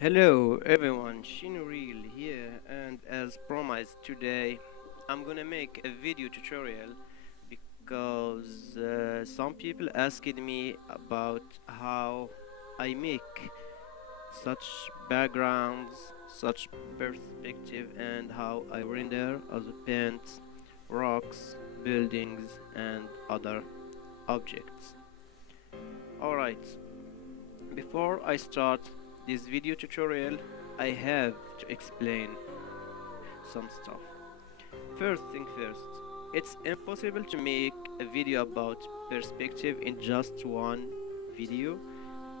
Hello everyone, Shinureal here, and as promised today I'm gonna make a video tutorial because some people asked me about how I make such backgrounds, such perspective, and how I render other paints, rocks, buildings, and other objects. Alright, before I start this video tutorial, I have to explain some stuff. First thing first, it's impossible to make a video about perspective in just one video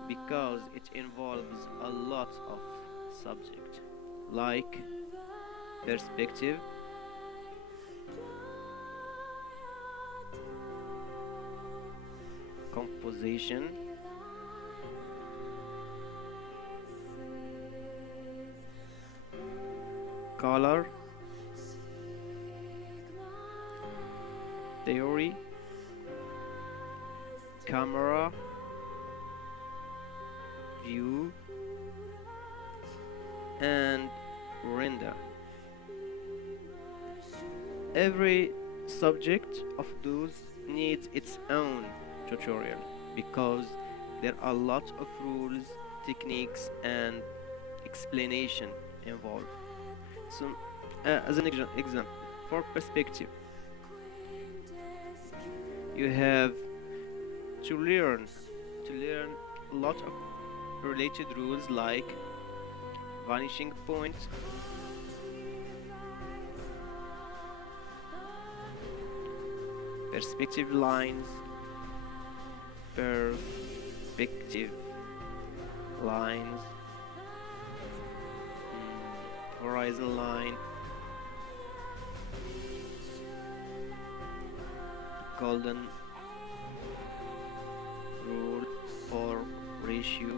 because it involves a lot of subject like perspective, composition, color, theory, camera, view, and render. Every subject of those needs its own tutorial because there are a lot of rules, techniques, and explanation involved. So, as an example, for perspective, you have to learn a lot of related rules like vanishing point, perspective lines, perspective lines, horizon line, golden rule or ratio,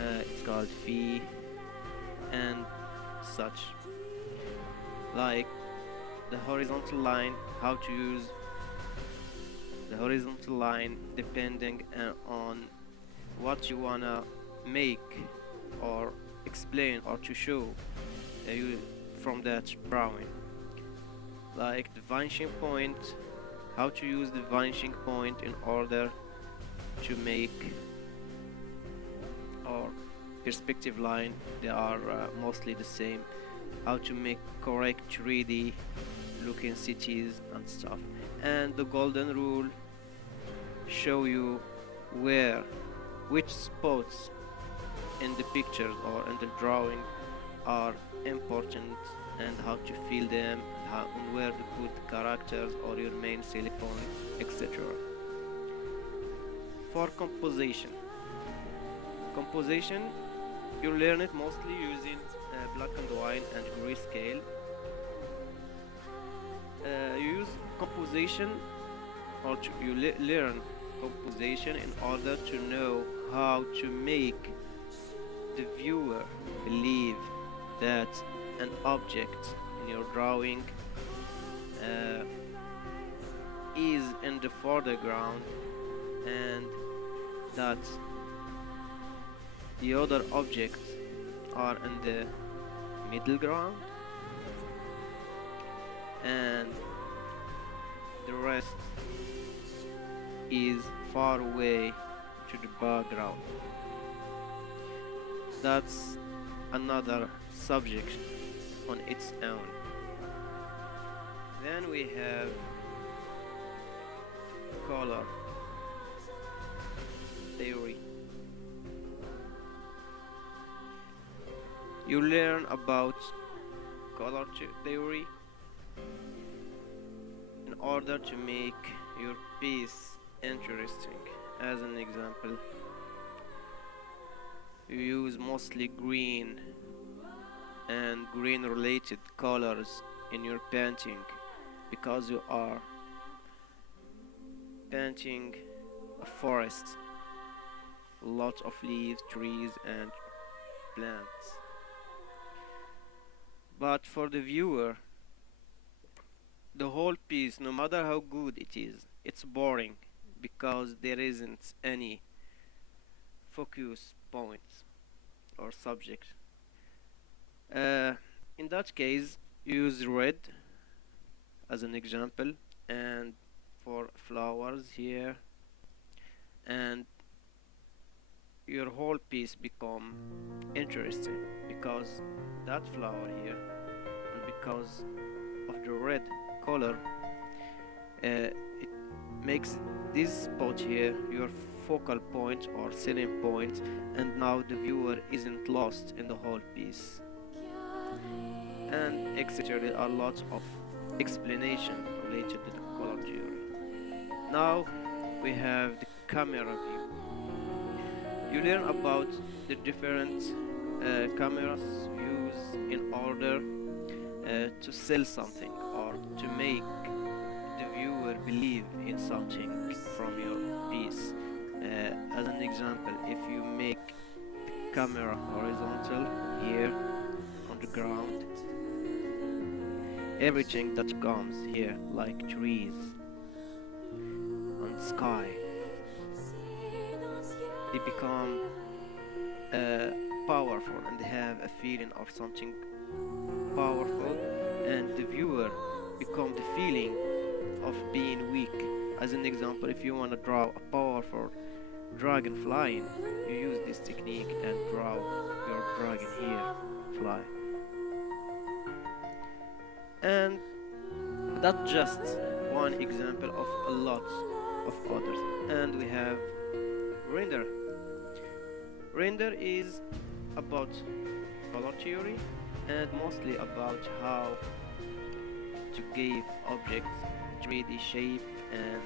it's called phi, and such. Like the horizontal line, how to use the horizontal line depending on what you wanna make or explain or to show you from that drawing. Like the vanishing point, how to use the vanishing point in order to make, or perspective line, they are mostly the same, how to make correct 3D looking cities and stuff. And the golden rule show you where which spots in the pictures or in the drawing are important and how to fill them, how and where to put characters or your main selling points, etc. For composition, you learn it mostly using black and white and grayscale. You use composition or learn composition in order to know how to make the viewer believe that an object in your drawing uh, is in the foreground and that the other objects are in the middle ground and the rest is far away to the background. That's another subject on its own. Then we have color theory. You learn about color theory in order to make your piece interesting. As an example, you use mostly green and green related colors in your painting because you are painting a forest, lots of leaves, trees, and plants. But for the viewer, the whole piece, no matter how good it is, it's boring because there isn't any focus points. or subject. uh, in that case, use red as an example, and for flowers here, and your whole piece become interesting because that flower here, and because of the red color, it makes this spot here your focal point or selling point, and now the viewer isn't lost in the whole piece. And etc. There are lots of explanation related to the color theory. Now we have the camera view. You learn about the different cameras used in order to sell something or to make the viewer believe in something from your piece. As an example, if you make the camera horizontal here on the ground, everything that comes here, like trees and sky, they become powerful and they have a feeling of something powerful, and the viewer become the feeling of being weak. As an example, if you want to draw a powerful dragon flying, you use this technique and draw your dragon here fly. And that's just one example of a lot of others. And we have render. Render is about color theory and mostly about how to give objects 3D shape and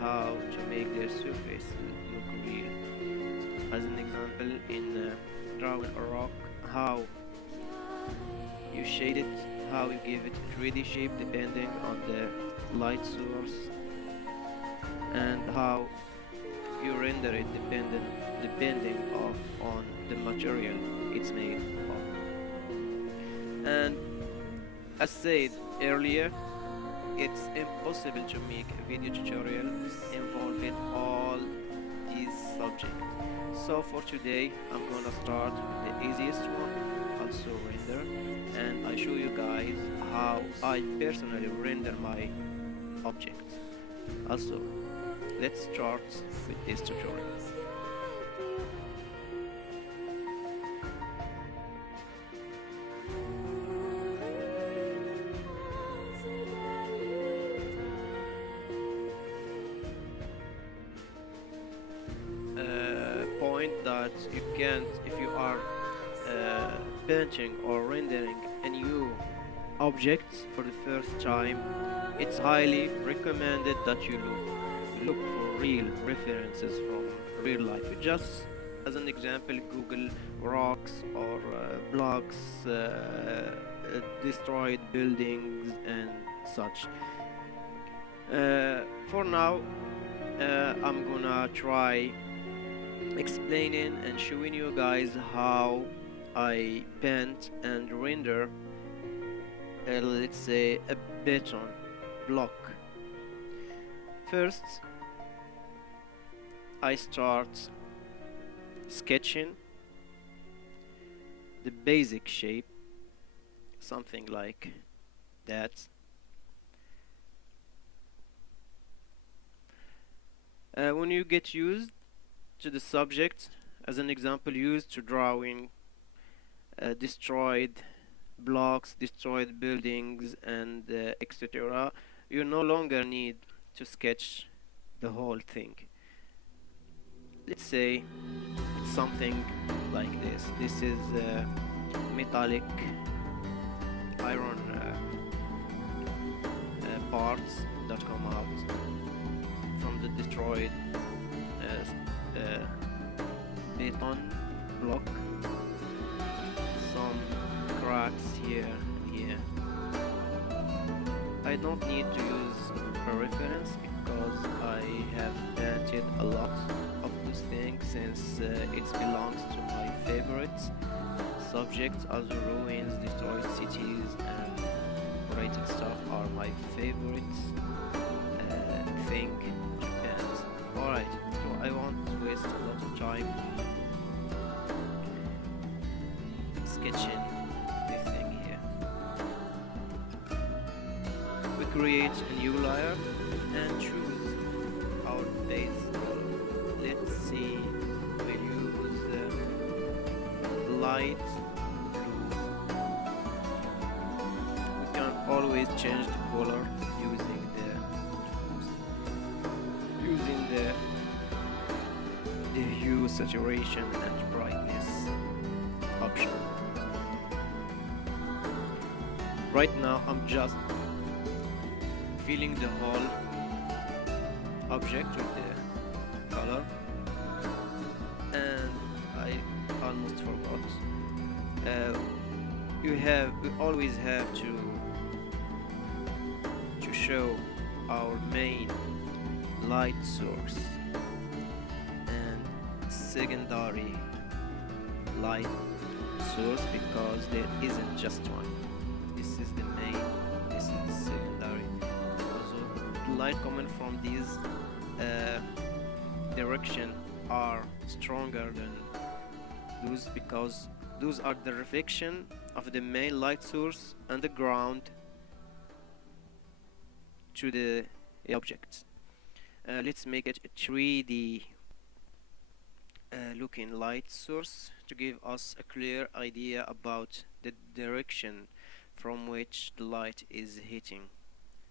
how to make their surface look real. As an example, in drawing a rock, how you shade it, how you give it a 3D shape depending on the light source, and how you render it depending on the material it's made of. And as said earlier, it's impossible to make a video tutorial involving all these subjects. So for today, I'm gonna start with the easiest one, also render, and I show you guys how I personally render my objects. Also, let's start with this tutorial. Point that you can't, if you are painting or rendering a new object for the first time, it's highly recommended that you look for real references from real life. You just, as an example, Google rocks or blocks, destroyed buildings and such. For now, I'm gonna try explaining and showing you guys how I paint and render let's say a beton block. First, I start sketching the basic shape, something like that. When you get used to the subject, as an example, used to drawing destroyed blocks, destroyed buildings, and etc., you no longer need to sketch the whole thing. Let's say it's something like this. This is metallic iron parts that come out from the destroyed beton block. Some cracks here and here. I don't need to use a reference because I have painted a lot of those things since it belongs to my favorites subjects. Other ruins, destroyed cities, and rated stuff are my favorite thing to paint. Alright, so I won't waste a lot of time. sketching this thing here. We create a new layer and choose our base color. Let's see, we'll use light blue. We can always change the color using the hue, saturation and brightness option. Right now I'm just filling the whole object with the color, and I almost forgot. We always have to show our main light source and secondary light source, because there isn't just one. This is the main, this is the secondary. So the light coming from these direction are stronger than those, because those are the reflection of the main light source and the ground to the object. Let's make it a 3D looking light source to give us a clear idea about the direction from which the light is hitting.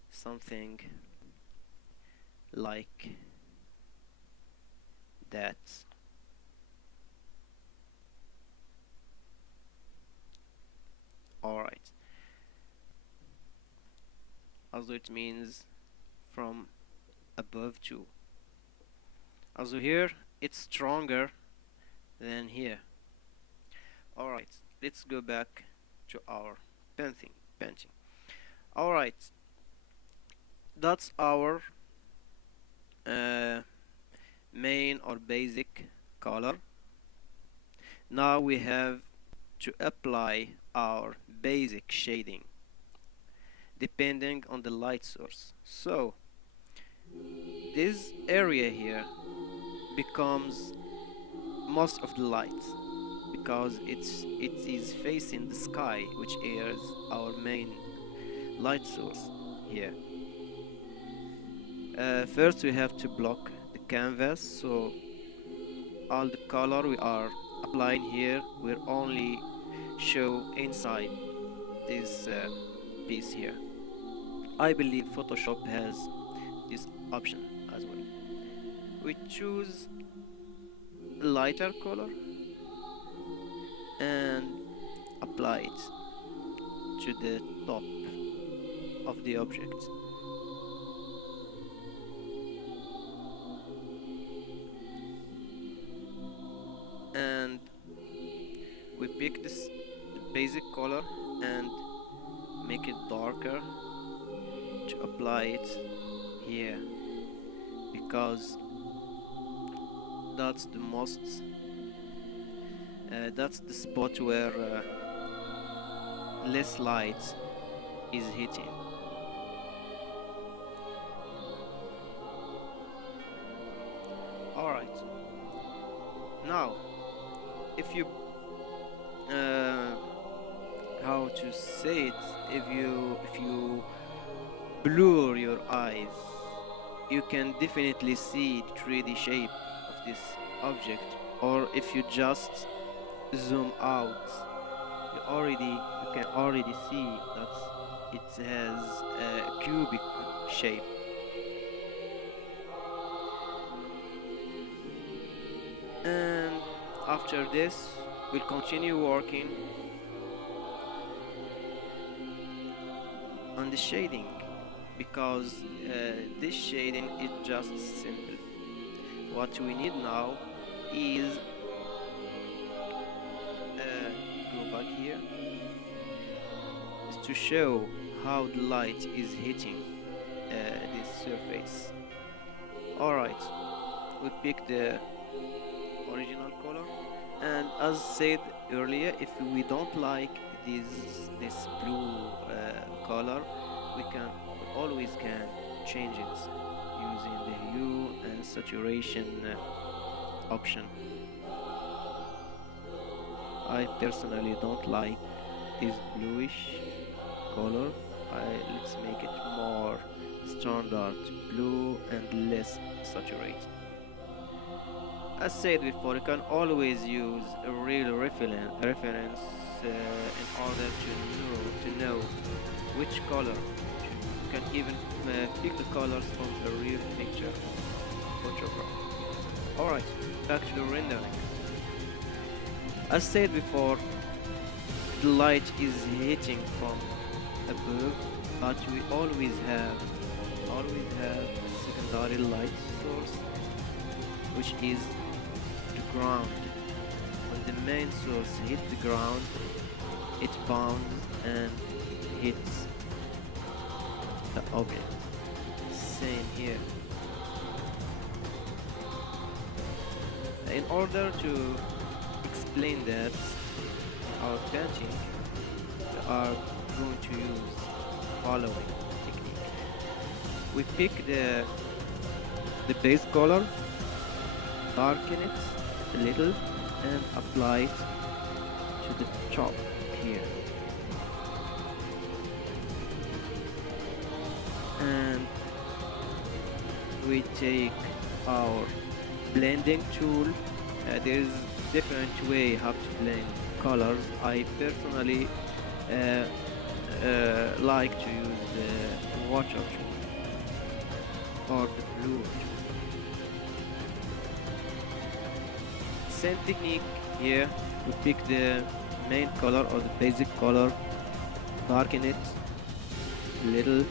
Something like that. Alright. Also it means from above too. Also here it's stronger than here. Alright, let's go back to our painting. Alright, that's our main or basic color. Now we have to apply our basic shading depending on the light source. So this area here becomes most of the light, because it is facing the sky, which is our main light source here. First we have to block the canvas, so all the color we are applying here will only show inside this piece here. I believe Photoshop has this option as well. We choose a lighter color and apply it to the top of the object. And we pick the basic color and make it darker to apply it here, because that's the most that's the spot where less light is hitting. Alright, now if you how to say it, if you blur your eyes, you can definitely see the 3D shape of this object. Or if you just zoom out, you can already see that it has a cubic shape. And after this we'll continue working on the shading, because this shading is just simple. What we need now is go back here, is to show how the light is hitting this surface. Alright, we pick the original color, and as said earlier, if we don't like this blue color, we always can change it using the hue and saturation option. I personally don't like this bluish color. Let's make it more standard blue and less saturated. As said before, you can always use a real reference in order to know which color. You can even pick the colors from a real picture photograph. Alright, back to the rendering. As said before, the light is hitting from above, but we always have a secondary light source, which is the ground. When the main source hits the ground, it bounds and hits the object. Same here. In order to explain that our painting, we are going to use following technique. We pick the base color, darken it a little, and apply it to the top here. And we take our blending tool. There's different way how to blend colors. I personally like to use the water tool or the blue tool. Same technique here. We pick the main color or the basic color, darken it a little,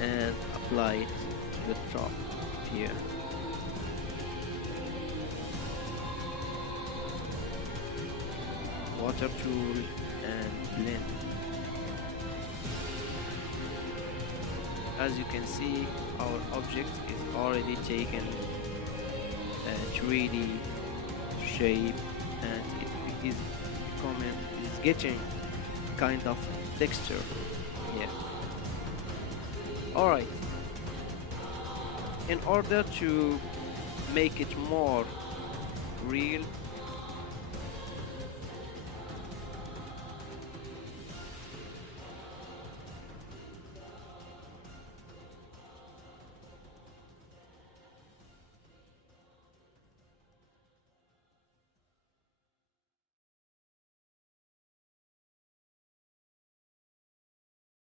and apply it to the top here. Water tool and blend. As you can see, our object is already taken a 3D shape, and it is getting kind of texture here. Alright, in order to make it more real,